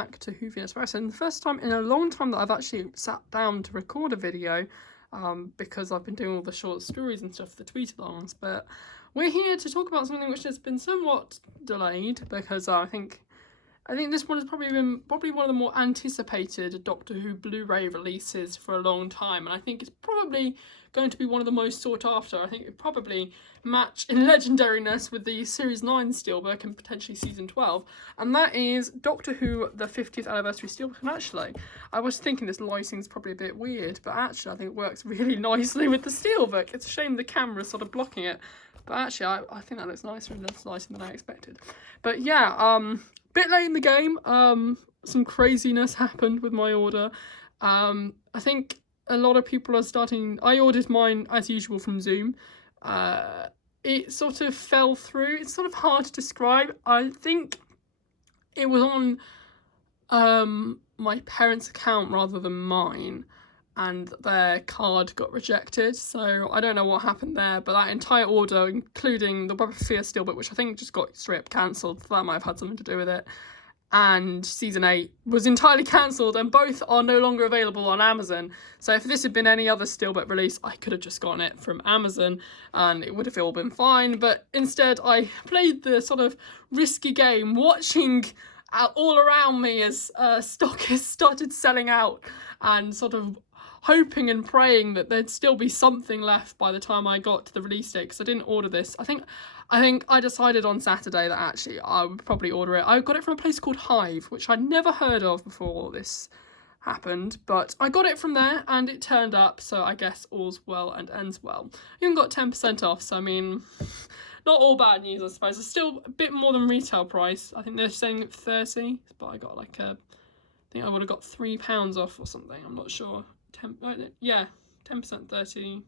back to Who Phoenix Express, and the first time in a long time that I've actually sat down to record a video, because I've been doing all the short stories and stuff, the tweet-alongs, but we're here to talk about something which has been somewhat delayed, because I think this one has probably been one of the more anticipated Doctor Who Blu-ray releases for a long time, and I think it's probably going to be one of the most sought after. I think it probably match in legendariness with the Series 9 Steelbook and potentially Season 12, and that is Doctor Who the 50th Anniversary Steelbook. And actually, I was thinking this lighting is probably a bit weird, but actually I think it works really nicely with the Steelbook. It's a shame the camera's sort of blocking it, but actually I think that looks nicer and less lighting than I expected. But yeah, bit late in the game, some craziness happened with my order. I think a lot of people are starting. I ordered mine as usual from Zoom. It sort of fell through. It's sort of hard to describe. I think it was on my parents' account rather than mine, and their card got rejected. So I don't know what happened there, but that entire order, including the Web of Fear Steelbook, which I think just got straight up cancelled, that might have had something to do with it, and Season 8 was entirely cancelled, and both are no longer available on Amazon. So if this had been any other Steelbook release, I could have just gotten it from Amazon and it would have all been fine. But instead I played the sort of risky game, watching all around me as stockists started selling out, and sort of hoping and praying that there'd still be something left by the time I got to the release date, because I didn't order this. I think I decided on Saturday that actually I would probably order it. I got it from a place called CRIBE, which I'd never heard of before this happened, but I got it from there and it turned up, so I guess all's well and ends well. I even got 10% off, so I mean, not all bad news, I suppose. It's still a bit more than retail price. I think they're saying 30, but I got like I think I would have got £3 off or something, I'm not sure. 10% 30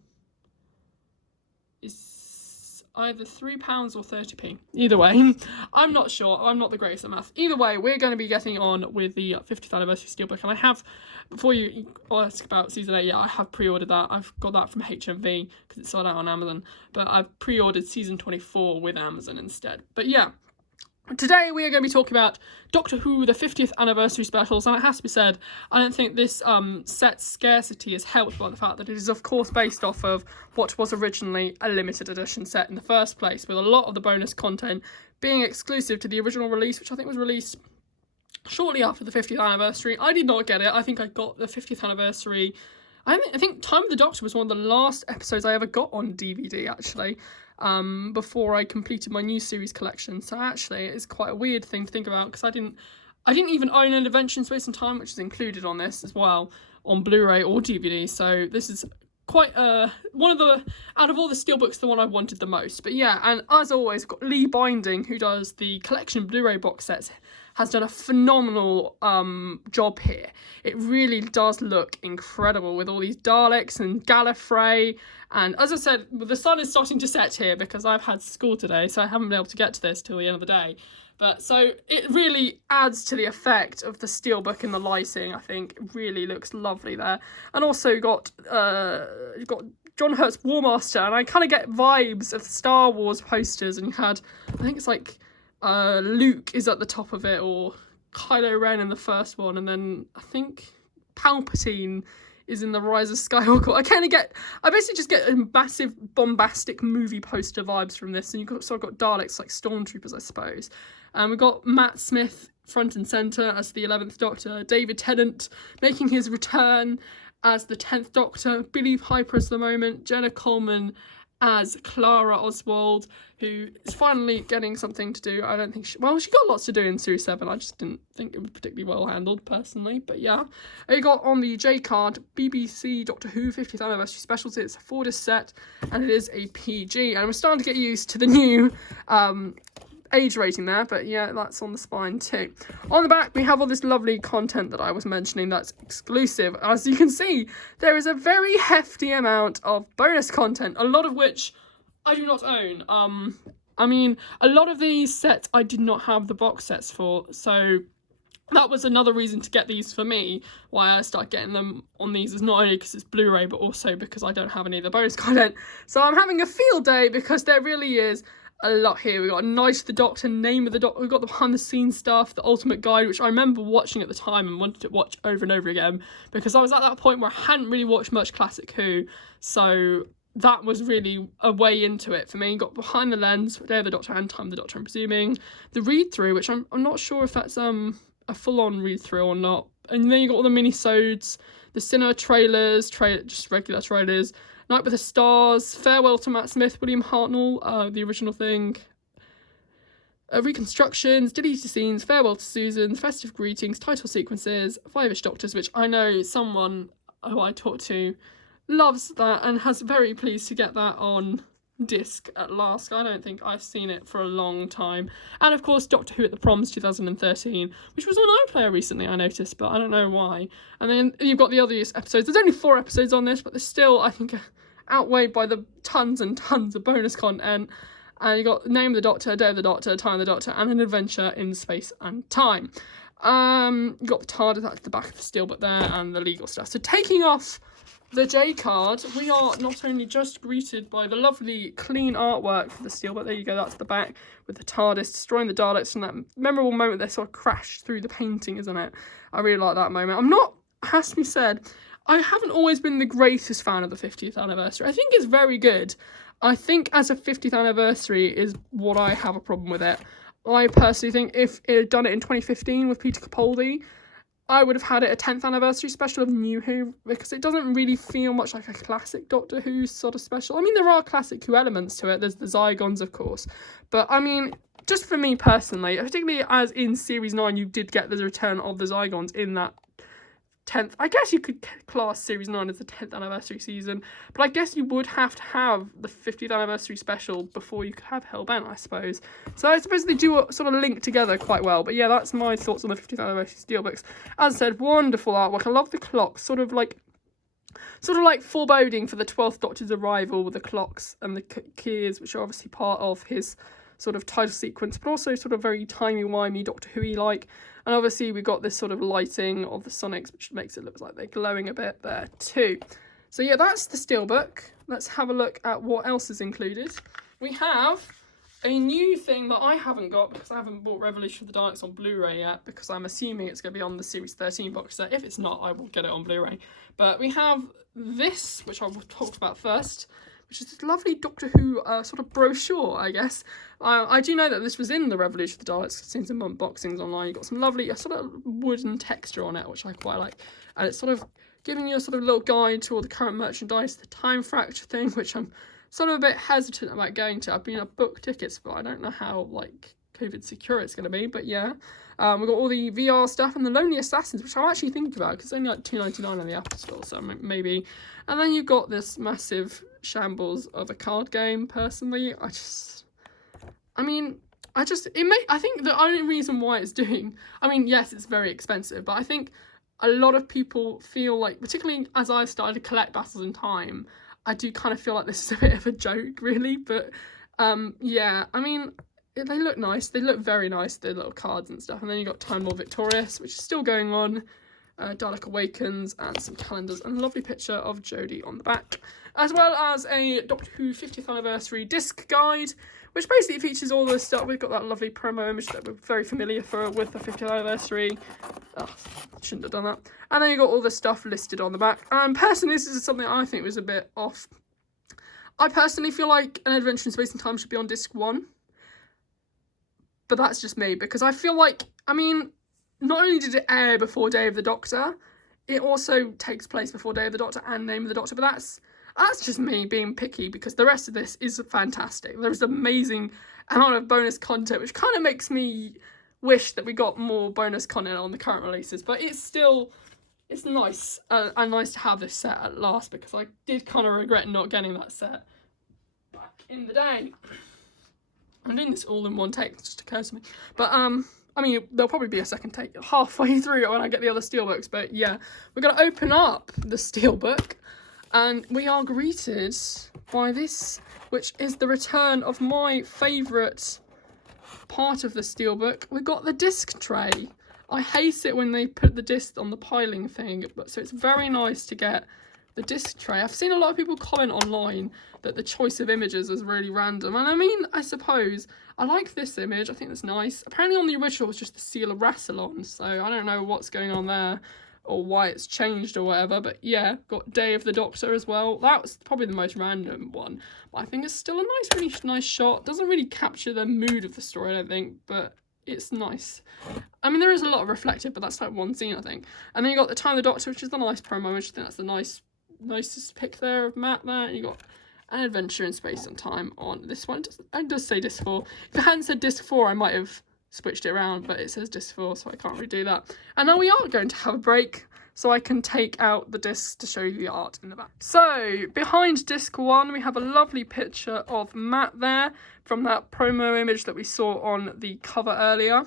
is either £3 or 30p. Either way, I'm not sure. I'm not the greatest at math. Either way, we're going to be getting on with the 50th Anniversary Steelbook, and I have, before you ask about Season 8, yeah, I have pre-ordered that. I've got that from HMV because it's sold out on Amazon, but I've pre-ordered Season 24 with Amazon instead. But yeah, today we are going to be talking about Doctor Who the 50th Anniversary Specials, and it has to be said, I don't think this set's scarcity is helped by the fact that it is of course based off of what was originally a limited edition set in the first place, with a lot of the bonus content being exclusive to the original release, which I think was released shortly after the 50th anniversary. I did not get it. I think I got the 50th anniversary. I think Time of the Doctor was one of the last episodes I ever got on DVD, actually, before I completed my new series collection. So actually, it's quite a weird thing to think about, because I didn't even own an Adventure in Space and Time, which is included on this as well, on Blu-ray or DVD. So this is quite one of the, out of all the Steelbooks, the one I wanted the most. But yeah, and as always, we've got Lee Binding, who does the collection Blu-ray box sets, has done a phenomenal job here. It really does look incredible with all these Daleks and Gallifrey, and as I said, the sun is starting to set here because I've had school today, so I haven't been able to get to this till the end of the day. But so it really adds to the effect of the Steelbook and the lighting. I think it really looks lovely there. And also you've got John Hurt's War Master, and I kind of get vibes of Star Wars posters, and you had, I think it's like Luke is at the top of it, or Kylo Ren in the first one, and then I think Palpatine is in the Rise of Skywalker. I basically just get massive bombastic movie poster vibes from this, and you've sort of got Daleks like stormtroopers, I suppose. And we've got Matt Smith front and centre as the 11th Doctor, David Tennant making his return as the 10th Doctor, Billie Piper as the moment, Jenna Coleman as Clara Oswald, who is finally getting something to do. I don't think she got lots to do in Series 7. I just didn't think it was particularly well handled, personally. But yeah, I got on the J card BBC Doctor Who 50th Anniversary Specials. It's a 4-disc set, and it is a PG. And we're starting to get used to the new age rating there, but yeah, that's on the spine too. On the back, we have all this lovely content that I was mentioning that's exclusive. As you can see, there is a very hefty amount of bonus content, a lot of which I do not own. I mean, a lot of these sets I did not have the box sets for, so that was another reason to get these for me, why I started getting them on these, is not only because it's Blu-ray, but also because I don't have any of the bonus content. So I'm having a field day, because there really is a lot here. We got Night of the Doctor, Name of the Doctor, we've got the behind the scenes stuff, the Ultimate Guide, which I remember watching at the time and wanted to watch over and over again, because I was at that point where I hadn't really watched much classic Who, so that was really a way into it for me. Got Behind the Lens, Day of the Doctor and Time of the Doctor, I'm presuming. The read-through, which I'm not sure if that's a full-on read-through or not. And then you got all the mini-sodes, the cinema trailers, just regular trailers, Night with the Stars, Farewell to Matt Smith, William Hartnell, the original thing, reconstructions, deleted scenes, Farewell to Susan, festive greetings, title sequences, Five-ish Doctors, which I know someone who I talked to loves that and has very pleased to get that on disc at last. I don't think I've seen it for a long time. And of course Doctor Who at the Proms 2013, which was on iPlayer recently, I noticed, but I don't know why. And then you've got the other episodes. There's only 4 episodes on this, but they're still, I think, outweighed by the tons and tons of bonus content. And you got Name of the Doctor, Day of the Doctor, Time of the Doctor, and An Adventure in Space and Time. You got the TARDIS, that's the back of the Steelbook there, and the legal stuff. So taking off the J card, we are not only just greeted by the lovely clean artwork for the Steelbook, there you go, that's the back, with the TARDIS destroying the Daleks, and that memorable moment they sort of crashed through the painting, isn't it? I really like that moment. I'm not, has to be said, I haven't always been the greatest fan of the 50th anniversary. I think it's very good. I think as a 50th anniversary is what I have a problem with it. I personally think if it had done it in 2015 with Peter Capaldi, I would have had it a 10th anniversary special of New Who, because it doesn't really feel much like a classic Doctor Who sort of special. I mean, there are classic Who elements to it. There's the Zygons, of course. But, I mean, just for me personally, particularly as in Series 9, you did get the return of the Zygons in that 10th. I guess you could class Series 9 as the 10th anniversary season, but I guess you would have to have the 50th anniversary special before you could have Hellbent, I suppose. So I suppose they do sort of link together quite well. But yeah, that's my thoughts on the 50th anniversary Steelbooks. As I said, wonderful artwork. I love the clocks, sort of like foreboding for the 12th Doctor's arrival with the clocks and the keys, which are obviously part of his sort of title sequence, but also sort of very timey-wimey Doctor Who-y like. And obviously we've got this sort of lighting of the Sonics, which makes it look like they're glowing a bit there too. So yeah, that's the Steelbook. Let's have a look at what else is included. We have a new thing that I haven't got because I haven't bought Revolution of the Daleks on Blu-ray yet, because I'm assuming it's going to be on the Series 13 box set. If it's not, I will get it on Blu-ray. But we have this, which I will talk about first, which is this lovely Doctor Who sort of brochure, I guess. I do know that this was in the Revolution of the Daleks. I've seen some unboxings online. You've got some lovely sort of wooden texture on it, which I quite like. And it's sort of giving you a sort of little guide to all the current merchandise, the time fracture thing, which I'm sort of a bit hesitant about going to. I've been at book tickets, but I don't know how, like, COVID secure it's going to be. But yeah, we've got all the VR stuff and the Lonely Assassins, which I'm actually thinking about, because it's only like $2.99 on the Apple Store, so maybe. And then you've got this massive shambles of a card game. Personally, I think the only reason why it's doing, I mean, yes, it's very expensive, but I think a lot of people feel like, particularly as I've started to collect Battles in Time, I do kind of feel like this is a bit of a joke, really. But yeah, I mean, they look nice. They look very nice, the little cards and stuff. And then you got Time Lord Victorious, which is still going on. Dalek Awakens, and some calendars, and a lovely picture of Jodie on the back, as well as a Doctor Who 50th anniversary disc guide, which basically features all the stuff. We've got that lovely promo image that we're very familiar with the 50th anniversary. Oh, shouldn't have done that. And then you got all the stuff listed on the back. And personally, this is something I think was a bit off. I personally feel like An Adventure in Space and Time should be on disc 1, but that's just me, because I feel like, I mean, not only did it air before Day of the Doctor, it also takes place before Day of the Doctor and Name of the Doctor, but that's just me being picky, because the rest of this is fantastic. There's an amazing amount of bonus content, which kind of makes me wish that we got more bonus content on the current releases, but it's nice, and nice to have this set at last, because I did kind of regret not getting that set back in the day. I'm doing this all in one take, it just occurs to me. But I mean, there'll probably be a second take halfway through when I get the other Steelbooks, but yeah, we're going to open up the Steelbook, and we are greeted by this, which is the return of my favourite part of the Steelbook. We've got the disc tray. I hate it when they put the disc on the piling thing, but so it's very nice to get the disc tray. I've seen a lot of people comment online that the choice of images is really random, and I mean, I suppose I like this image. I think that's nice. Apparently on the original it was just the seal of Rassilon, so I don't know what's going on there or why it's changed or whatever, but yeah, got Day of the Doctor as well. That was probably the most random one, but I think it's still a really nice shot. Doesn't really capture the mood of the story, I don't think, but it's nice. I mean, there is a lot of reflective, but that's like one scene, I think. And then you got the Time of the Doctor, which is the nice promo image. I think that's the nicest pic there of Matt there. And you got An Adventure in Space and Time on this one. It does say disc 4. If it hadn't said disc 4, I might have switched it around, but it says disc 4, so I can't really do that. And now we are going to have a break, so I can take out the discs to show you the art in the back. So, behind disc 1, we have a lovely picture of Matt there from that promo image that we saw on the cover earlier.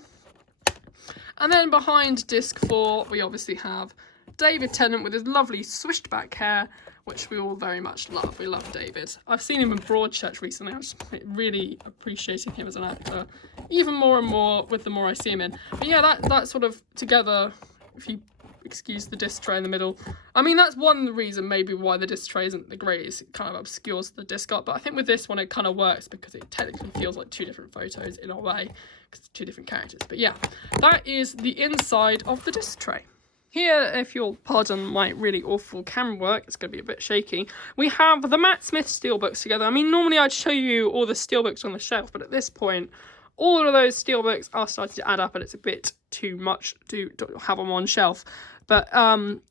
And then behind disc 4, we obviously have David Tennant with his lovely swished back hair, which we all very much love. We love David. I've seen him in Broadchurch recently. I'm just really appreciating him as an actor, even more and more with the more I see him in. But yeah, that sort of together, if you excuse the disc tray in the middle. I mean, that's one reason maybe why the disc tray isn't the greatest. It kind of obscures the disc art, but I think with this one it kind of works because it technically feels like two different photos in a way, because it's two different characters. But yeah, that is the inside of the disc tray. Here, if you'll pardon my really awful camera work, it's going to be a bit shaky, we have the Matt Smith Steelbooks together. I mean, normally I'd show you all the Steelbooks on the shelf, but at this point, all of those Steelbooks are starting to add up and it's a bit too much to have on one shelf. But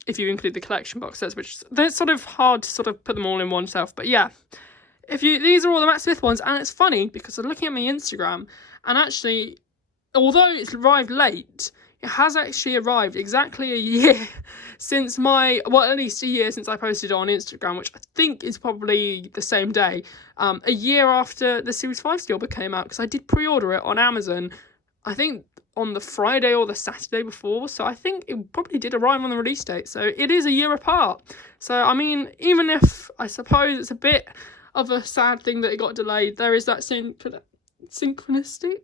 if you include the collection boxes, which they're sort of hard to sort of put them all in one shelf. But yeah, these are all the Matt Smith ones, and it's funny because I'm looking at my Instagram, and actually, although it's arrived late, it has actually arrived exactly a year since at least a year since I posted it on Instagram, which I think is probably the same day, a year after the Series 5 Steelbook came out, because I did pre-order it on Amazon, I think on the Friday or the Saturday before, so I think it probably did arrive on the release date, so it is a year apart. So, I mean, even if I suppose it's a bit of a sad thing that it got delayed, there is that synchronistic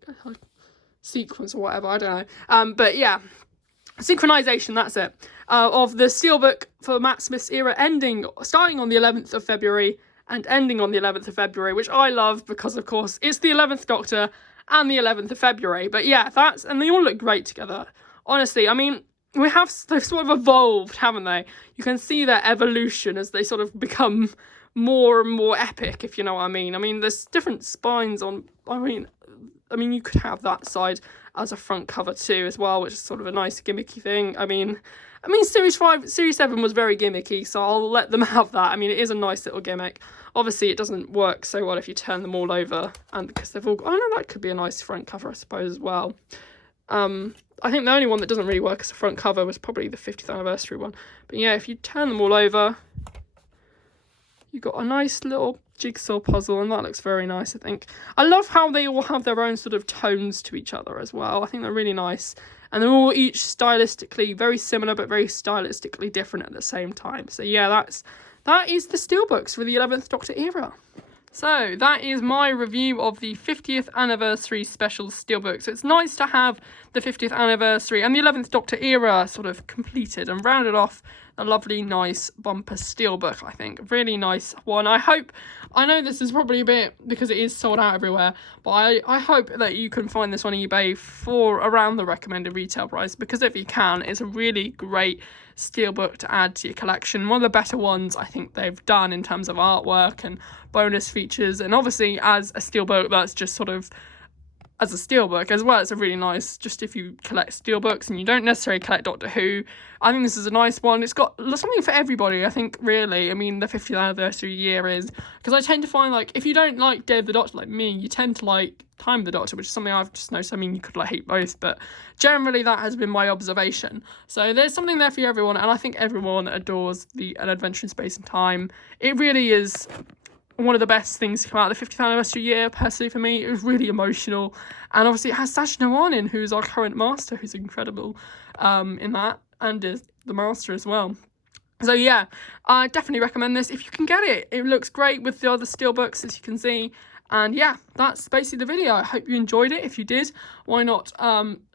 sequence or whatever, I don't know, but yeah, synchronization, that's it, of the Steelbook for Matt Smith's era starting on the 11th of February and ending on the 11th of February, which I love because of course it's the 11th Doctor and the 11th of February. But yeah, and they all look great together, honestly. I mean, they've sort of evolved, haven't they? You can see their evolution as they sort of become more and more epic, if you know what I mean. I mean, there's different spines on, I mean, you could have that side as a front cover too as well, which is sort of a nice gimmicky thing. I mean, Series 7 was very gimmicky, so I'll let them have that. I mean, it is a nice little gimmick. Obviously, it doesn't work so well if you turn them all over, and because they've all, I know that could be a nice front cover, I suppose, as well. I think the only one that doesn't really work as a front cover was probably the 50th anniversary one. But yeah, if you turn them all over, you've got a nice little jigsaw puzzle, and that looks very nice, I think. I love how they all have their own sort of tones to each other as well. I think they're really nice. And they're all each stylistically very similar, but very stylistically different at the same time. So yeah, that is the Steelbooks for the 11th Doctor era. So that is my review of the 50th anniversary special Steelbook. So it's nice to have the 50th anniversary and the 11th Doctor era sort of completed and rounded off a lovely, nice bumper Steelbook, I think. Really nice one. I know this is probably a bit, because it is sold out everywhere, but I hope that you can find this on eBay for around the recommended retail price, because if you can, it's a really great Steelbook to add to your collection. One of the better ones I think they've done in terms of artwork and bonus features, and obviously as a Steelbook that's just sort of as a Steelbook as well, it's a really nice, just if you collect Steelbooks and you don't necessarily collect Doctor Who, I think this is a nice one. It's got something for everybody, I think, really. I mean, the 50th anniversary year is, because I tend to find, like, if you don't like Day of the Doctor like me, you tend to like Time of the Doctor, which is something I've just noticed. I mean, you could like hate both, but generally that has been my observation. So there's something there for everyone, and I think everyone adores An Adventure in Space and Time. It really is one of the best things to come out of the 50th anniversary year, personally, for me. It was really emotional, and obviously it has Sacha Dhawan in, who's our current Master, who's incredible in that, and is the Master as well. So yeah, I definitely recommend this if you can get it. It looks great with the other Steelbooks, as you can see. And yeah, that's basically the video. I hope you enjoyed it. If you did, why not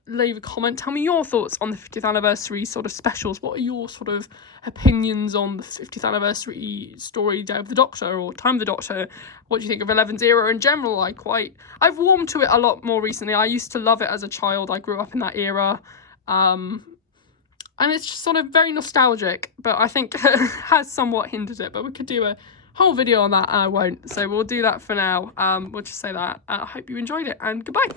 leave a comment. Tell me your thoughts on the 50th anniversary sort of specials. What are your sort of opinions on the 50th anniversary story, Day of the Doctor or Time of the Doctor? What do you think of Eleven's era in general? I've warmed to it a lot more recently. I used to love it as a child. I grew up in that era. And it's just sort of very nostalgic, but I think has somewhat hindered it. But we could do a whole video on that, and I won't. So we'll do that for now. We'll just say that. I hope you enjoyed it, and goodbye.